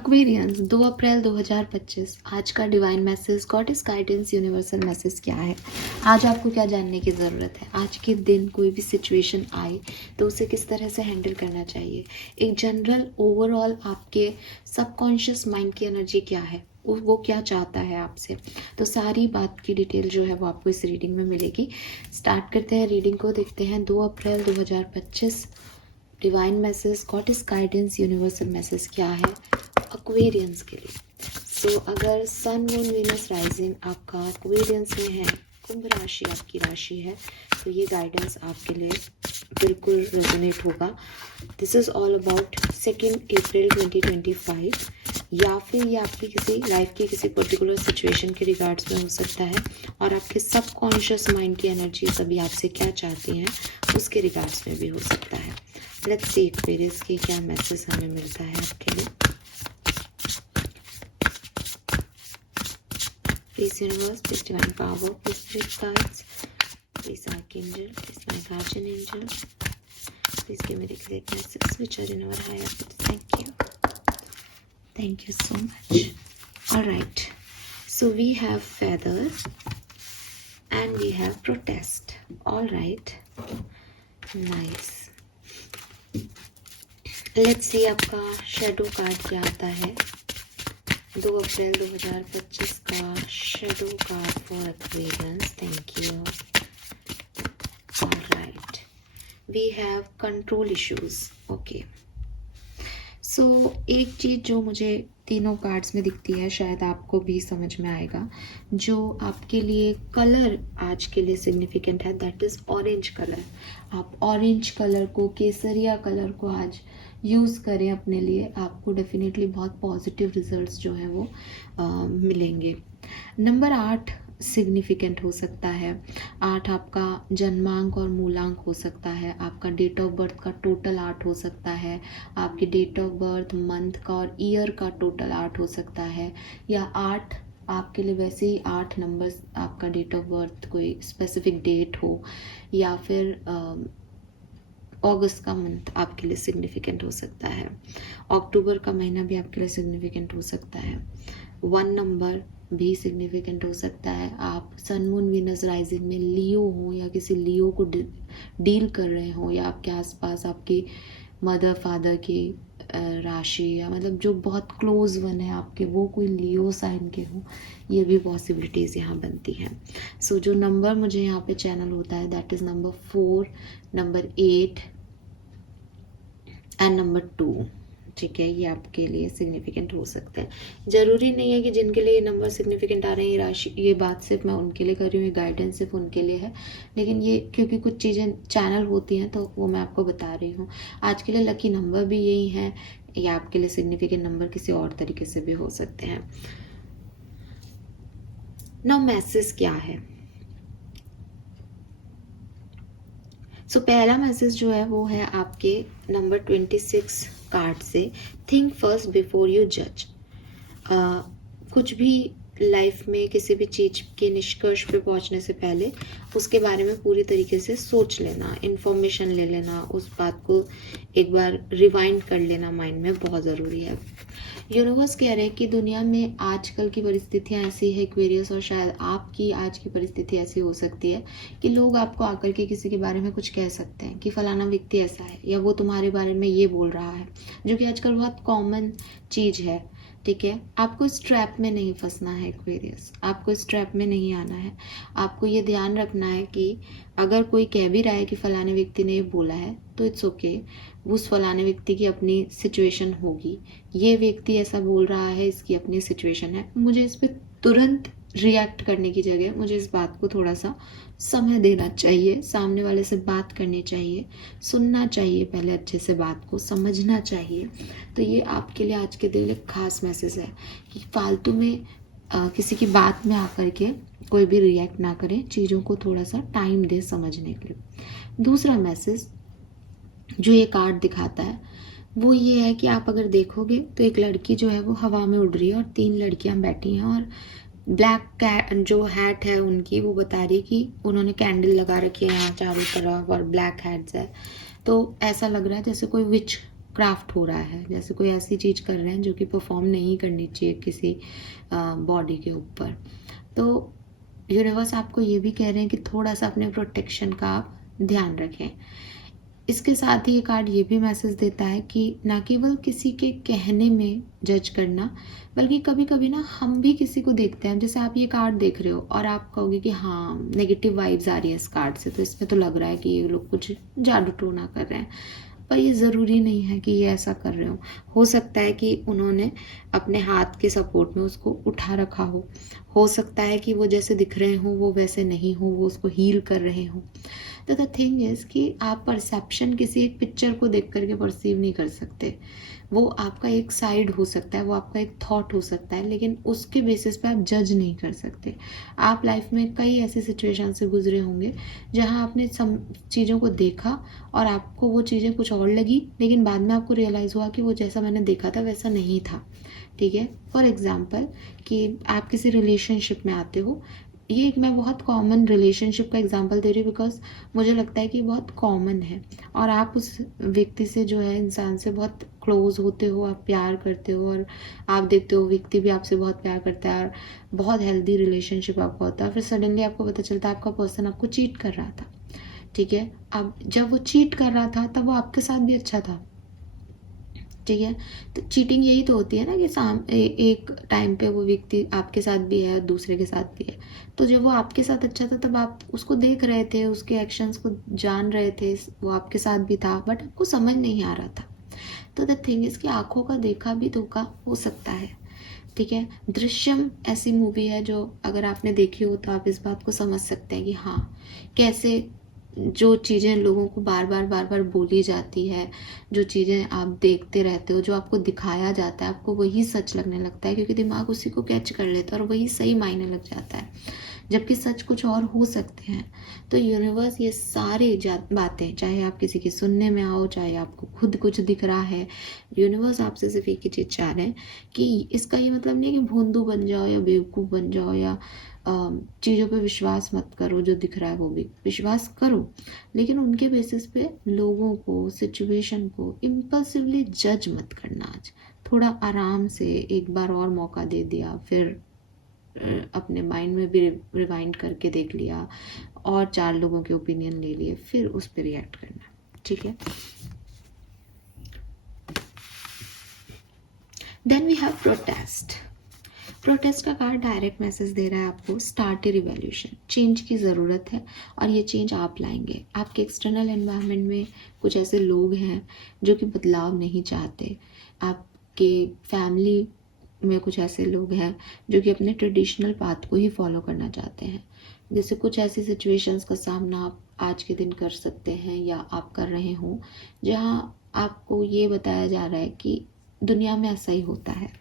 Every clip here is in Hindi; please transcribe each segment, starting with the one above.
एक्वेरियंस 2 अप्रैल 2025 आज का divine message, God is guidance, universal message क्या है? आज आपको क्या जानने की ज़रूरत है? आज के दिन कोई भी सिचुएशन आए तो उसे किस तरह से हैंडल करना चाहिए? एक जनरल ओवरऑल आपके सबकॉन्शियस माइंड की एनर्जी क्या है, वो क्या चाहता है आपसे, तो सारी बात की डिटेल जो है वो आपको इस रीडिंग में मिलेगी। स्टार्ट करते हैं रीडिंग को, देखते हैं 2 April 2025 divine message, God is guidance, universal message क्या है एक्वेरियंस के लिए। सो अगर सन मून वीनस राइजिंग आपका एक्वेरियंस में है, कुंभ राशि आपकी राशि है, तो ये गाइडेंस आपके लिए बिल्कुल रेजोनेट होगा। This is all about 2 April 2025, या फिर ये आपकी किसी लाइफ की किसी पर्टिकुलर सिचुएशन के रिगार्ड्स में हो सकता है, और आपके सबकॉन्शियस माइंड की एनर्जी सभी आपसे क्या चाहती हैं उसके रिगार्ड्स में भी हो सकता है। लेट्स सी एक्वेरियस के क्या मैसेज हमें मिलता है आपके लिए। Please universe, please divine power, please spirit guides, please archangel, please my guardian angel, please give me the correct messages which are in our higher purpose. Thank you so much. All right, so we have feather and we have protest. All right, nice. Let's see आपका शेडो कार्ड क्या आता है 2 अप्रैल 2025 का shadow card for Aquarians. Thank you. Alright, we have control issues. Okay, so एक चीज़ जो मुझे तीनों कार्ड्स में दिखती है, शायद आपको भी समझ में आएगा, जो आपके लिए कलर आज के लिए सिग्निफिकेंट है, दैट इज़ ऑरेंज कलर। आप ऑरेंज कलर को, केसरिया कलर को आज यूज़ करें अपने लिए, आपको डेफिनेटली बहुत पॉजिटिव रिजल्ट्स जो है वो मिलेंगे। नंबर 8 सिग्निफिकेंट हो सकता है। 8 आपका जन्मांक और मूलांक हो सकता है, आपका डेट ऑफ बर्थ का टोटल 8 हो सकता है, आपके डेट ऑफ बर्थ, मंथ का और ईयर का टोटल 8 हो सकता है, या 8 आपके लिए वैसे ही 8 नंबर्स, आपका डेट ऑफ बर्थ कोई स्पेसिफिक डेट हो, या फिर अगस्त का मंथ आपके लिए सिग्निफिकेंट हो सकता है, अक्टूबर का महीना भी आपके लिए सिग्निफिकेंट हो सकता है, 1 नंबर भी सिग्निफिकेंट हो सकता है। आप सन मून वीनस राइजिंग में लियो हो या किसी लियो को डील कर रहे हो, या आपके आसपास आपकी मदर फादर की राशि, या मतलब जो बहुत क्लोज वन है आपके, वो कोई लियो साइन के हो, ये भी पॉसिबिलिटीज़ यहाँ बनती हैं। सो जो नंबर मुझे यहाँ पे चैनल होता है, that is number 4, number 8 and number 2। ठीक है, ये आपके लिए सिग्निफिकेंट हो सकते हैं। ज़रूरी नहीं है कि जिनके लिए ये नंबर सिग्निफिकेंट आ रहे हैं, ये राशि, ये बात सिर्फ मैं उनके लिए कर रही हूँ, ये गाइडेंस सिर्फ उनके लिए है, लेकिन ये क्योंकि कुछ चीज़ें चैनल होती हैं तो वो मैं आपको बता रही हूँ। आज के लिए लकी नंबर भी यही है, या आपके लिए सिग्निफिकेंट नंबर किसी और तरीके से भी हो सकते हैं। नाउ मैसेज क्या है? सो पहला मैसेज जो है वो है आपके नंबर 26 कार्ड से, थिंक फर्स्ट बिफोर यू जज। कुछ भी लाइफ में किसी भी चीज़ के निष्कर्ष पे पहुंचने से पहले उसके बारे में पूरी तरीके से सोच लेना, इन्फॉर्मेशन ले लेना, उस बात को एक बार रिवाइंड कर लेना माइंड में बहुत ज़रूरी है। यूनिवर्स कह रहे हैं कि दुनिया में आजकल की परिस्थितियाँ ऐसी है एक्वेरियस, और शायद आपकी आज की परिस्थिति ऐसी हो सकती है कि लोग आपको आकर के किसी के बारे में कुछ कह सकते हैं कि फलाना व्यक्ति ऐसा है, या वो तुम्हारे बारे में ये बोल रहा है, जो कि आजकल बहुत कॉमन चीज़ है। ठीक है, आपको इस ट्रैप में नहीं फंसना है एक्वेरियस, आपको इस ट्रैप में नहीं आना है। आपको ये ध्यान रखना है कि अगर कोई कह भी रहा है कि फलाने व्यक्ति ने ये बोला है, तो इट्स ओके, उस फलाने व्यक्ति की अपनी सिचुएशन होगी, ये व्यक्ति ऐसा बोल रहा है, इसकी अपनी सिचुएशन है। मुझे इस पर तुरंत रिएक्ट करने की जगह मुझे इस बात को थोड़ा सा समय देना चाहिए, सामने वाले से बात करनी चाहिए, सुनना चाहिए, पहले अच्छे से बात को समझना चाहिए। तो ये आपके लिए आज के दिन एक खास मैसेज है कि फालतू में किसी की बात में आकर के कोई भी रिएक्ट ना करें, चीज़ों को थोड़ा सा टाइम दे समझने के लिए। दूसरा मैसेज जो ये कार्ड दिखाता है वो ये है कि आप अगर देखोगे तो एक लड़की जो है वो हवा में उड़ रही है और 3 लड़कियां बैठी हैं, और ब्लैक कैट जो हैट है उनकी, वो बता रही है कि उन्होंने कैंडल लगा रखी है यहाँ चारों तरफ और ब्लैक हैट्स है। तो ऐसा लग रहा है जैसे कोई विच क्राफ्ट हो रहा है, जैसे कोई ऐसी चीज़ कर रहे हैं जो कि परफॉर्म नहीं करनी चाहिए किसी बॉडी के ऊपर। तो यूनिवर्स आपको ये भी कह रहे हैं कि थोड़ा सा अपने प्रोटेक्शन का आप ध्यान रखें। इसके साथ ही ये कार्ड ये भी मैसेज देता है कि ना केवल किसी के कहने में जज करना, बल्कि कभी कभी ना हम भी किसी को देखते हैं, जैसे आप ये कार्ड देख रहे हो और आप कहोगे कि हाँ नेगेटिव वाइब्स आ रही है इस कार्ड से, तो इसमें तो लग रहा है कि ये लोग कुछ जादू टोना कर रहे हैं। पर ये ज़रूरी नहीं है कि ये ऐसा कर रहे हो सकता है कि उन्होंने अपने हाथ के सपोर्ट में उसको उठा रखा हो सकता है कि वो जैसे दिख रहे हो वो वैसे नहीं हो, वो उसको हील कर रहे हो। तो द थिंग इज़ कि आप परसेप्शन किसी एक पिक्चर को देख करके परसीव नहीं कर सकते। वो आपका एक साइड हो सकता है, वो आपका एक थॉट हो सकता है, लेकिन उसके बेसिस पे आप जज नहीं कर सकते। आप लाइफ में कई ऐसी सिचुएशन से गुजरे होंगे जहाँ आपने सम चीज़ों को देखा और आपको वो चीज़ें कुछ और लगी, लेकिन बाद में आपको रियलाइज़ हुआ कि वो जैसा मैंने देखा था वैसा नहीं था। ठीक है, फॉर एग्जाम्पल कि आप किसी रिलेशनशिप में आते हो, ये एक मैं बहुत कॉमन रिलेशनशिप का एग्जांपल दे रही हूँ बिकॉज मुझे लगता है कि बहुत कॉमन है, और आप उस व्यक्ति से जो है इंसान से बहुत क्लोज होते हो, आप प्यार करते हो और आप देखते हो व्यक्ति भी आपसे बहुत प्यार करता है और बहुत हेल्दी रिलेशनशिप आपका होता है। फिर सडनली आपको पता चलता है आपका पर्सन आपको चीट कर रहा था। ठीक है, अब जब वो चीट कर रहा था तब वो आपके साथ भी अच्छा था। ठीक है, तो चीटिंग यही तो होती है ना कि एक टाइम पे वो व्यक्ति आपके साथ भी है और दूसरे के साथ भी है। तो जब वो आपके साथ अच्छा था तब आप उसको देख रहे थे, उसके एक्शंस को जान रहे थे, वो आपके साथ भी था, बट आपको समझ नहीं आ रहा था। तो द थिंग इज कि आंखों का देखा भी धोखा हो सकता है। ठीक है, दृश्यम ऐसी मूवी है जो अगर आपने देखी हो तो आप इस बात को समझ सकते हैं कि हाँ कैसे जो चीज़ें लोगों को बार बार बोली जाती है, जो चीज़ें आप देखते रहते हो, जो आपको दिखाया जाता है, आपको वही सच लगने लगता है क्योंकि दिमाग उसी को कैच कर लेता है और वही सही मायने लग जाता है, जबकि सच कुछ और हो सकते हैं। तो यूनिवर्स ये सारी बातें, चाहे आप किसी की सुनने में आओ, चाहे आपको खुद कुछ दिख रहा है, यूनिवर्स आपसे सिर्फ एक ही चीज़ चाह रहे हैं कि इसका ये मतलब नहीं है कि भोंदू बन जाओ या बेवकूफ़ बन जाओ या चीज़ों पे विश्वास मत करो, जो दिख रहा है वो भी विश्वास करो, लेकिन उनके बेसिस पे लोगों को, सिचुएशन को इम्पल्सिवली जज मत करना। आज थोड़ा आराम से एक बार और मौका दे दिया, फिर अपने माइंड में भी रिवाइंड करके देख लिया और 4 लोगों के ओपिनियन ले लिए, फिर उस पर रिएक्ट करना। ठीक है, then we have protest. Protest का कार्ड डायरेक्ट मैसेज दे रहा है आपको स्टार्ट ए रिवॉल्यूशन, चेंज की ज़रूरत है और ये चेंज आप लाएंगे। आपके एक्सटर्नल एनवायरनमेंट में कुछ ऐसे लोग हैं जो कि बदलाव नहीं चाहते, आपके फैमिली में कुछ ऐसे लोग हैं जो कि अपने ट्रेडिशनल पाथ को ही फॉलो करना चाहते हैं। जैसे कुछ ऐसी सिचुएशंस का सामना आप आज के दिन कर सकते हैं या आप कर रहे हो जहाँ आपको ये बताया जा रहा है कि दुनिया में ऐसा ही होता है।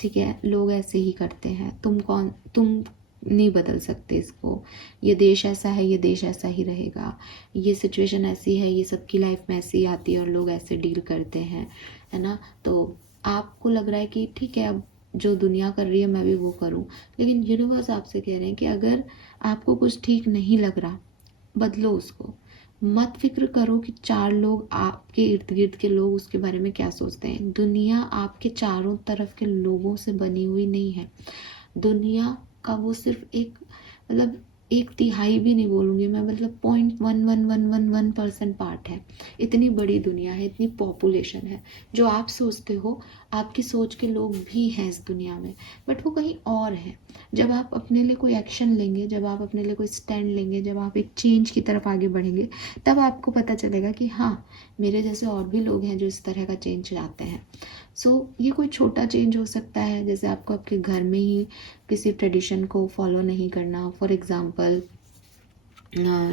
ठीक है, लोग ऐसे ही करते हैं, तुम नहीं बदल सकते इसको, ये देश ऐसा है, ये देश ऐसा ही रहेगा, ये सिचुएशन ऐसी है, ये सबकी लाइफ में ऐसी आती है और लोग ऐसे डील करते हैं, है ना। तो आपको लग रहा है कि ठीक है अब जो दुनिया कर रही है मैं भी वो करूं, लेकिन यूनिवर्स आपसे कह रहे हैं कि अगर आपको कुछ ठीक नहीं लग रहा, बदलो उसको। मत फिक्र करो कि 4 लोग, आपके इर्द गिर्द के लोग उसके बारे में क्या सोचते हैं। दुनिया आपके चारों तरफ के लोगों से बनी हुई नहीं है। दुनिया का वो सिर्फ एक मतलब 1/3 भी नहीं बोलूँगी मैं, मतलब 0.11111% पार्ट है। इतनी बड़ी दुनिया है, इतनी पॉपुलेशन है। जो आप सोचते हो आपकी सोच के लोग भी हैं इस दुनिया में, बट वो कहीं और है। जब आप अपने लिए कोई एक्शन लेंगे, जब आप अपने लिए कोई स्टैंड लेंगे, जब आप एक चेंज की तरफ आगे बढ़ेंगे, तब आपको पता चलेगा कि हाँ मेरे जैसे और भी लोग हैं जो इस तरह का चेंज चाहते हैं। ये कोई छोटा चेंज हो सकता है, जैसे आपको आपके घर में ही किसी ट्रेडिशन को फॉलो नहीं करना। फॉर एग्ज़ाम्पल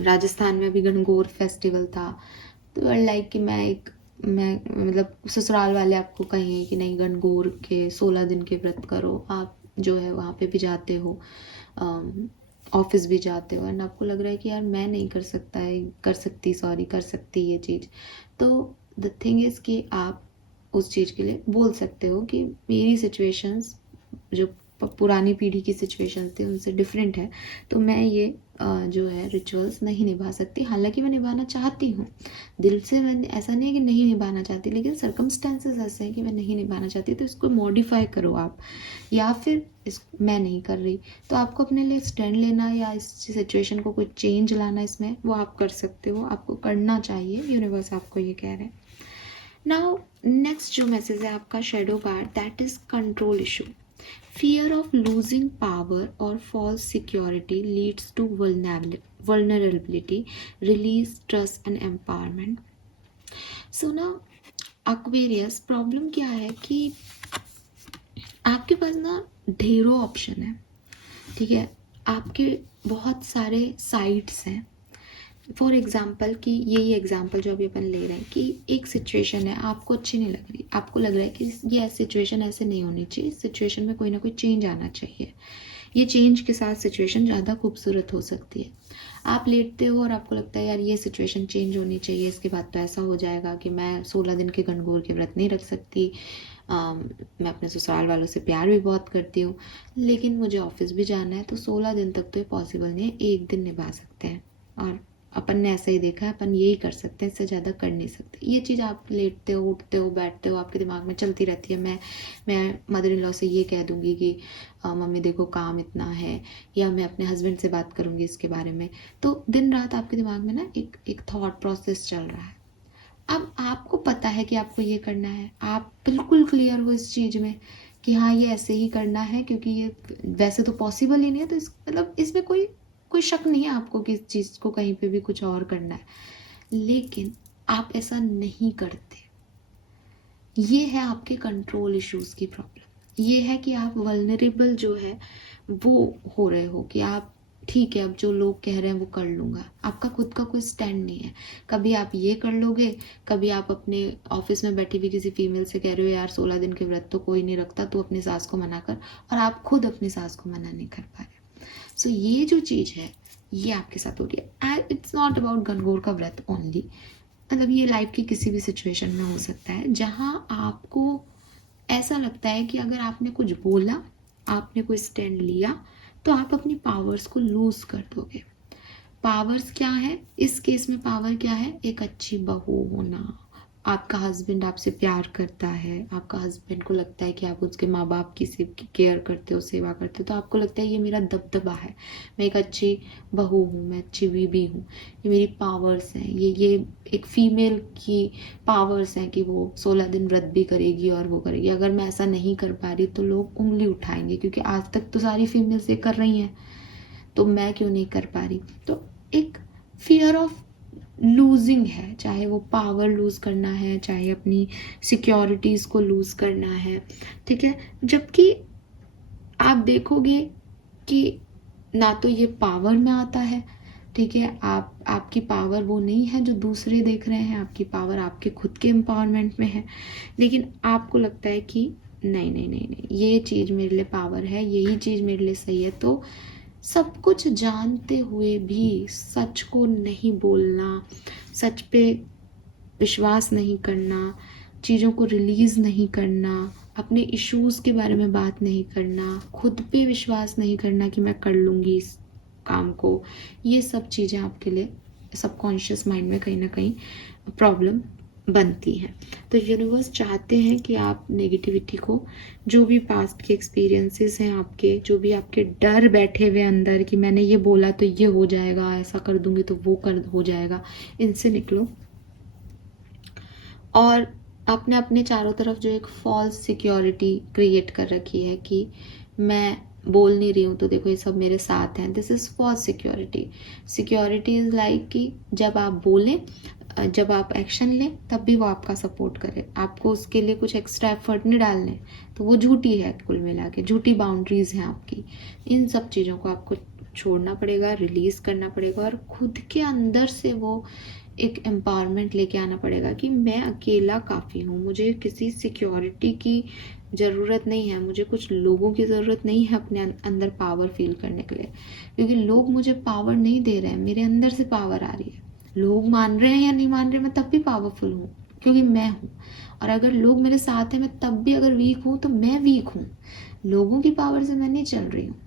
राजस्थान में अभी गणगौर फेस्टिवल था, तो लाइक कि मैं मतलब ससुराल वाले आपको कहें कि नहीं गणगौर के 16 दिन के व्रत करो, आप जो है वहाँ पे भी जाते हो, ऑफिस भी जाते हो, एंड आपको लग रहा है कि यार मैं नहीं कर सकती ये चीज़। तो द थिंग इज़ कि आप उस चीज़ के लिए बोल सकते हो कि मेरी सिचुएशंस जो पुरानी पीढ़ी की सिचुएशन थी उनसे डिफरेंट है, तो मैं ये जो है रिचुअल्स नहीं निभा सकती। हालांकि मैं निभाना चाहती हूँ दिल से, मैं ऐसा नहीं है कि नहीं निभाना चाहती, लेकिन सर्कमस्टेंसेस ऐसे हैं कि मैं नहीं निभाना चाहती। तो इसको मॉडिफाई करो आप, या फिर इस मैं नहीं कर रही, तो आपको अपने लिए स्टैंड लेना या इस सिचुएशन को कोई चेंज लाना इसमें, वो आप कर सकते हो, आपको करना चाहिए। यूनिवर्स आपको ये कह रहे हैं। नाउ नेक्स्ट जो मैसेज है आपका shadow card, that is control issue. Fear of losing power or false security leads to vulnerability, release, trust and empowerment. So ना Aquarius, प्रॉब्लम क्या है कि आपके पास ना ढेरों ऑप्शन है, ठीक है, आपके बहुत सारे साइट्स हैं। फॉर एग्जाम्पल कि यही एग्जाम्पल जो अभी अपन ले रहे हैं कि एक सिचुएशन है, आपको अच्छी नहीं लग रही, आपको लग रहा है कि ये सिचुएशन ऐसे नहीं होनी चाहिए, इस सिचुएशन में कोई ना कोई चेंज आना चाहिए, ये चेंज के साथ सिचुएशन ज़्यादा खूबसूरत हो सकती है। आप लेटते हो और आपको लगता है यार ये सिचुएशन चेंज होनी चाहिए, इसके बाद तो ऐसा हो जाएगा कि मैं 16 दिन के गणगौर के व्रत नहीं रख सकती, मैं अपने ससुराल वालों से प्यार भी बहुत करती हूँ, लेकिन मुझे ऑफिस भी जाना है, तो 16 दिन तक तो ये पॉसिबल नहीं है, एक दिन निभा सकते हैं और अपन ने ऐसा ही देखा है, अपन यही कर सकते हैं, इससे ज़्यादा कर नहीं सकते। ये चीज़ आप लेटते हो, उठते हो, बैठते हो, आपके दिमाग में चलती रहती है। मैं मदर इन लॉ से ये कह दूंगी कि मम्मी देखो काम इतना है, या मैं अपने हस्बैंड से बात करूंगी इसके बारे में। तो दिन रात आपके दिमाग में ना एक थॉट प्रोसेस चल रहा है। अब आपको पता है कि आपको ये करना है, आप बिल्कुल क्लियर हो इस चीज़ में कि हाँ ये ऐसे ही करना है, क्योंकि ये वैसे तो पॉसिबल ही नहीं है, तो मतलब इसमें कोई शक नहीं है आपको कि इस चीज़ को कहीं पे भी कुछ और करना है, लेकिन आप ऐसा नहीं करते। ये है आपके कंट्रोल इश्यूज की प्रॉब्लम। ये है कि आप वल्नरेबल जो है वो हो रहे हो कि आप ठीक है अब जो लोग कह रहे हैं वो कर लूँगा, आपका खुद का कोई स्टैंड नहीं है। कभी आप ये कर लोगे, कभी आप अपने ऑफिस में बैठी हुई किसी फीमेल से कह रहे हो यार 16 दिन के व्रत तो कोई नहीं रखता, तो अपनी सास को मना कर, और आप खुद अपनी सास को मना नहीं कर पा रहे। सो ये जो चीज़ है ये आपके साथ हो रही है, and it's not about Gangaur का व्रत ओनली, मतलब ये लाइफ की किसी भी सिचुएशन में हो सकता है जहाँ आपको ऐसा लगता है कि अगर आपने कुछ बोला, आपने कोई स्टैंड लिया, तो आप अपनी पावर्स को लूज कर दोगे। पावर्स क्या है इस केस में? पावर क्या है? एक अच्छी बहू होना, आपका हस्बैंड आपसे प्यार करता है, आपका हस्बैंड को लगता है कि आप उसके माँ बाप की केयर करते हो, सेवा करते हो, तो आपको लगता है ये मेरा दबदबा है, मैं एक अच्छी बहू हूँ, मैं अच्छी बीवी हूँ, ये मेरी पावर्स हैं, ये एक फीमेल की पावर्स हैं कि वो 16 दिन व्रत भी करेगी और वो करेगी। अगर मैं ऐसा नहीं कर पा रही तो लोग उंगली उठाएंगे, क्योंकि आज तक तो सारी फीमेल्स ये कर रही हैं, तो मैं क्यों नहीं कर पा रही। तो एक फियर ऑफ लूजिंग है, चाहे वो पावर लूज करना है, चाहे अपनी सिक्योरिटीज को लूज करना है, ठीक है। जबकि आप देखोगे कि ना तो ये पावर में आता है, ठीक है, आपकी पावर वो नहीं है जो दूसरे देख रहे हैं, आपकी पावर आपके खुद के एम्पावरमेंट में है, लेकिन आपको लगता है कि नहीं नहीं नहीं नहीं ये चीज़ मेरे लिए पावर है, यही चीज़ मेरे लिए सही है। तो सब कुछ जानते हुए भी सच को नहीं बोलना, सच पे विश्वास नहीं करना, चीज़ों को रिलीज़ नहीं करना, अपने इश्यूज़ के बारे में बात नहीं करना, खुद पे विश्वास नहीं करना कि मैं कर लूँगी इस काम को, ये सब चीज़ें आपके लिए सबकॉन्शियस माइंड में कहीं ना कहीं प्रॉब्लम बनती हैं। तो यूनिवर्स चाहते हैं कि आप नेगेटिविटी को, जो भी पास्ट के एक्सपीरियंसेस हैं आपके, जो भी आपके डर बैठे हुए अंदर कि मैंने ये बोला तो ये हो जाएगा, ऐसा कर दूंगी तो वो कर हो जाएगा, इनसे निकलो। और आपने अपने चारों तरफ जो एक फॉल्स सिक्योरिटी क्रिएट कर रखी है कि मैं बोल नहीं रही हूँ तो देखो ये सब मेरे साथ हैं, this is false security. Security is like कि जब आप बोलें, जब आप एक्शन लें, तब भी वो आपका सपोर्ट करे, आपको उसके लिए कुछ एक्स्ट्रा एफर्ट नहीं डालने, तो वो झूठी है, कुल मिला के झूठी बाउंड्रीज हैं आपकी। इन सब चीज़ों को आपको छोड़ना पड़ेगा, रिलीज़ करना पड़ेगा, और खुद के अंदर से वो एक एम्पावरमेंट लेके आना पड़ेगा कि मैं अकेला काफ़ी हूँ, मुझे किसी सिक्योरिटी की ज़रूरत नहीं है, मुझे कुछ लोगों की ज़रूरत नहीं है अपने अंदर पावर फील करने के लिए, क्योंकि लोग मुझे पावर नहीं दे रहे हैं, मेरे अंदर से पावर आ रही है। लोग मान रहे हैं या नहीं मान रहे, मैं तब भी पावरफुल हूँ, क्योंकि मैं हूँ। और अगर लोग मेरे साथ हैं, मैं तब भी अगर वीक हूँ तो मैं वीक हूँ, लोगों की पावर से मैं नहीं चल रही हूँ।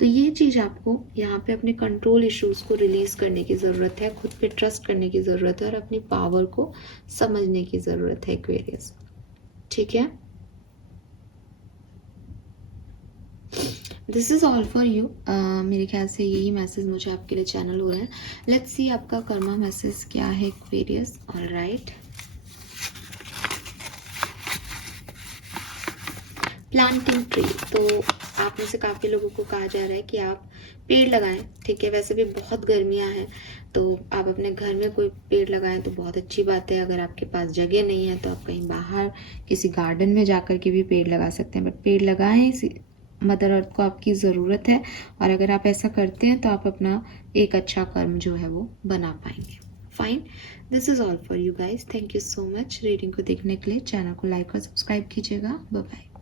तो ये चीज़ आपको यहाँ पे अपने कंट्रोल इश्यूज को रिलीज करने की ज़रूरत है, खुद पे ट्रस्ट करने की ज़रूरत है और अपनी पावर को समझने की ज़रूरत है एक्वेरियस। ठीक है, this is all for you. मेरे ख्याल से यही मैसेज मुझे आपके लिए चैनल हो रहा है। लेट्स सी आपका कर्मा मैसेज क्या है एक्वेरियस। Alright, planting tree. तो आप में से काफ़ी लोगों को कहा जा रहा है कि आप पेड़ लगाएं। ठीक है, वैसे भी बहुत गर्मियां हैं, तो आप अपने घर में कोई पेड़ लगाएं तो बहुत अच्छी बात है। अगर आपके पास जगह नहीं है तो आप कहीं बाहर किसी गार्डन में जाकर के भी पेड़ लगा सकते हैं, बट पेड़ लगाएं, मदर अर्थ को आपकी ज़रूरत है। और अगर आप ऐसा करते हैं तो आप अपना एक अच्छा कर्म जो है वो बना पाएंगे। Fine, this is all for you guys. Thank you so much reading को देखने के लिए। चैनल को लाइक और सब्सक्राइब कीजिएगा। Bye bye.